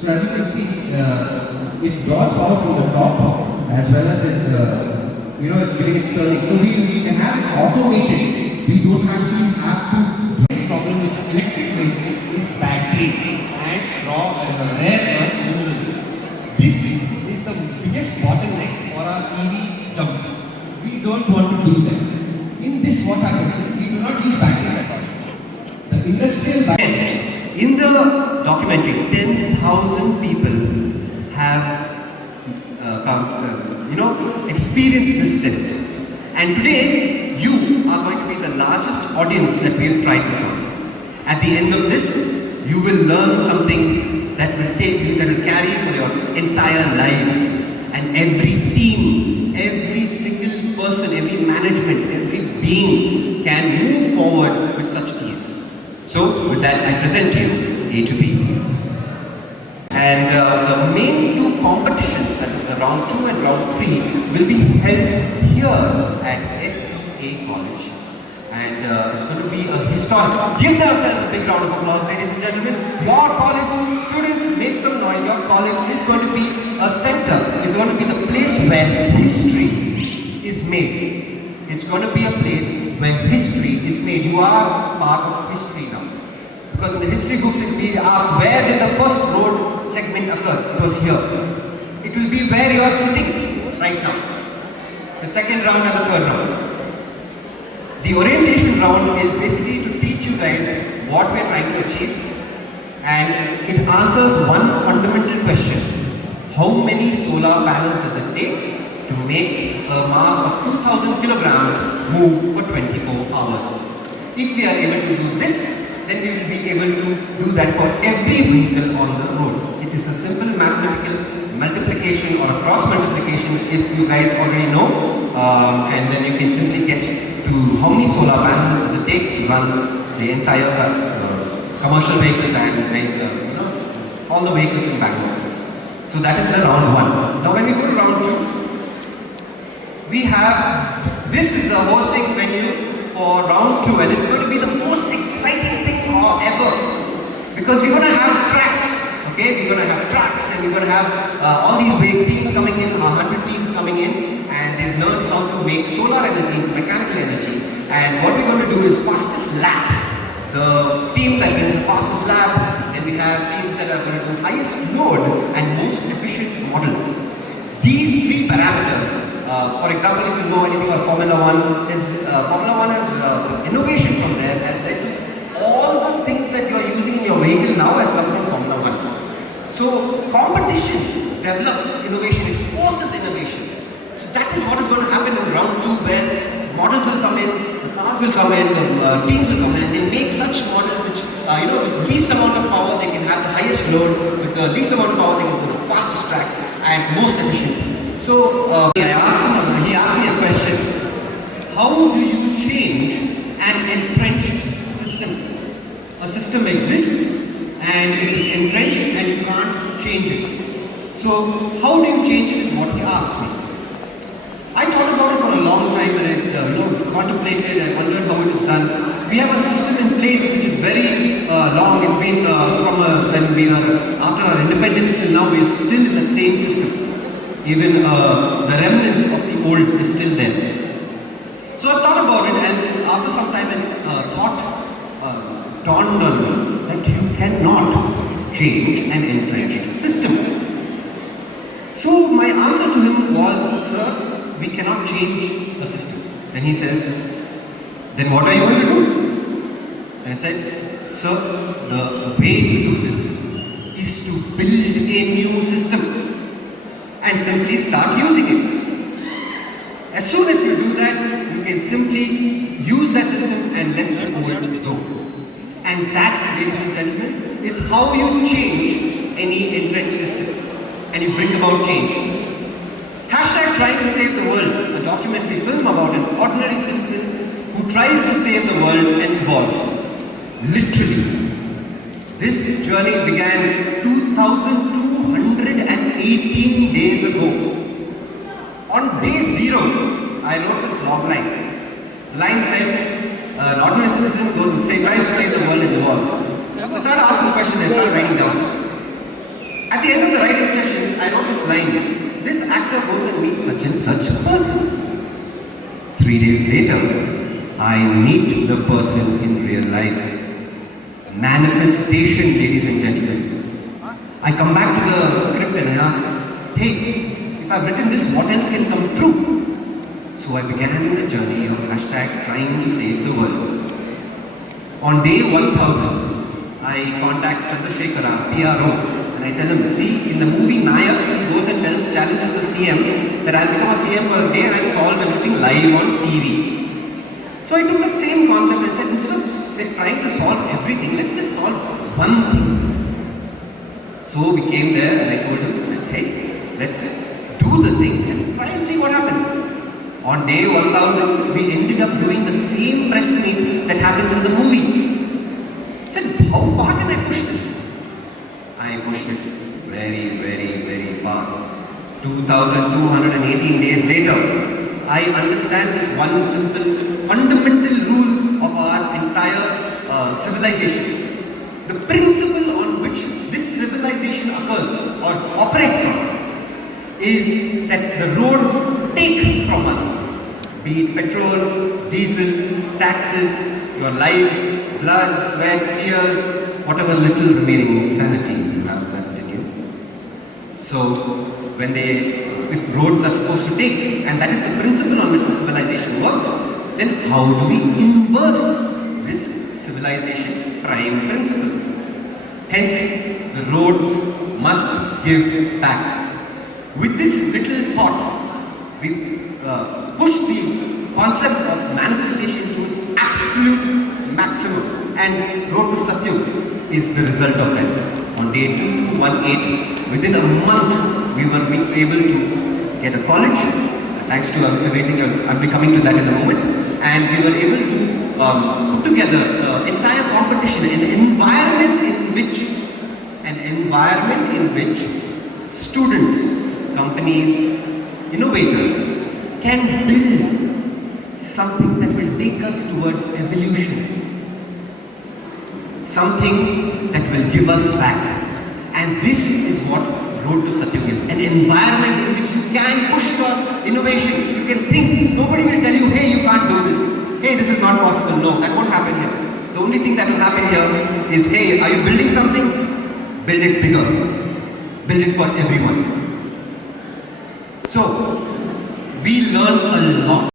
So as you can see, it draws power from the top as well as it's giving its turning. So we can have it automated. We don't actually have to. This problem with electric vehicles is battery and rare earth minerals. This is the biggest bottleneck for our EV jump. We don't want to do that. In this, what happens is we do not use batteries at all. The industrial batteries. In the documentary, 10,000 people have experienced this test. And today, you are going to be the largest audience that we have tried this on. At the end of this, you will learn something that will carry for your entire lives. And every team, every single person, every management, every being can move forward with such ease. So, with that, I present to you A to B. And the main two competitions, that is the round 2 and round 3, will be held here at SEA College. And it's going to be a historic. Give themselves a big round of applause, ladies and gentlemen. Your college, students, make some noise. Your college is going to be a center. It's going to be the place where history is made. It's going to be a place where history is made. You are part of history now. Because in the history books it will be asked, where did the first road segment occur? It was here. It will be where you are sitting right now. The second round and the third round. The orientation round is basically to teach you guys what we are trying to achieve. And it answers one fundamental question. How many solar panels does it take to make a mass of 2,000 kilograms move for 24 hours? If we are able to do this, then we will be able to do that for every vehicle on the road. It is a simple mathematical multiplication or a cross multiplication if you guys already know, and then you can simply get to how many solar panels does it take to run the entire commercial vehicles and all the vehicles in Bangalore. So that is the round 1. Now when we go to round 2, we have, this is the hosting venue for round 2, and it's going to be the most exciting thing ever, because we're going to have tracks, okay? We're going to have tracks, and we're going to have all these big teams coming in, 100 teams coming in, and they've learned how to make solar energy into mechanical energy. And what we're going to do is fastest lap. The team that wins the fastest lap, then we have teams that are going to do highest load and most efficient model. These 3 parameters, for example, if you know anything about Formula 1, Formula 1 has innovation from there has led to all the things that you are using in your vehicle now has come from Formula 1. So competition develops innovation, it forces innovation. So that is what is going to happen in round 2, where models will come in, the cars will come in, the teams will come in, and they make such models which, with least amount of power they can have the highest load, with the least amount of power they can go the fastest track and most efficient. So he asked me a question. How do you change an entrenched system? A system exists and it is entrenched and you can't change it. So how do you change it is what he asked me. I thought about it for a long time and I contemplated, I wondered how it is done. We have a system in place which is very long. It's been from when we are after our independence till now, we are still in that same system. Even the remnants of the old is still there. So I thought about it, and after some time thought dawned on me that you cannot change an entrenched system. So my answer to him was, sir, we cannot change a system. Then he says, then what are you going to do? And I said, sir, the way to do this is to build a new system and simply start using it. As soon as you do that, you can simply use that system and let the old go. And that, ladies and gentlemen, is how you change any entrenched system and you bring about change. Hashtag Trying to Save the World, a documentary film about an ordinary citizen who tries to save the world and evolve. Literally. This journey began 2,218 days ago. On day 0, I wrote this log line. The line said, an ordinary citizen goes and tries to save the world and evolves. So I started asking questions and I started writing down. At the end of the writing session, I wrote this line. This actor goes and meets such and such a person. 3 days later, I meet the person in real life. Manifestation, ladies and gentlemen. I come back to the script and I ask, hey, if I've written this, what else can come true? So I began the journey of hashtag trying to save the world. On day 1000, I contact Chandrasekhara, PRO, and I tell him, see, in the movie Nayak, he goes and challenges the CM that I'll become a CM for a day and I'll solve everything live on TV. So I took that same concept and said, instead of just trying to solve everything, let's just solve one thing. So we came there and I told him that, hey, let's do the thing and try and see what happens. On day 1000, we ended up doing the same press meet that happens in the movie. I said, how far can I push this? I pushed it very, very, very far. 2218 days later, I understand this one simple, fundamental rule of our entire civilization. The principle on which this civilization occurs or operates on is that the roads take from us, be it petrol, diesel, taxes, your lives, blood, sweat, tears, whatever little remaining sanity you have left in you. So, if roads are supposed to take, and that is the principle on which the civilization works, then how do we inverse this civilization prime principle? Hence, the roads must give back. With this little thought, we push the concept of manifestation to its absolute maximum, and Road to Satyug is the result of that. On day 2218, within a month, we were able to get a college, thanks to everything. I'll be coming to that in a moment. And we were able to put together entire competition, an environment in which students, companies, innovators can build something that will take us towards evolution. Something that will give us back. And this is what Road to Satyug is. An environment in which you can push your innovation. You can think. Nobody will tell you, hey, you can't do this. Hey, this is not possible. No, that won't happen here. The only thing that will happen here is, hey, are you building something? Build it bigger.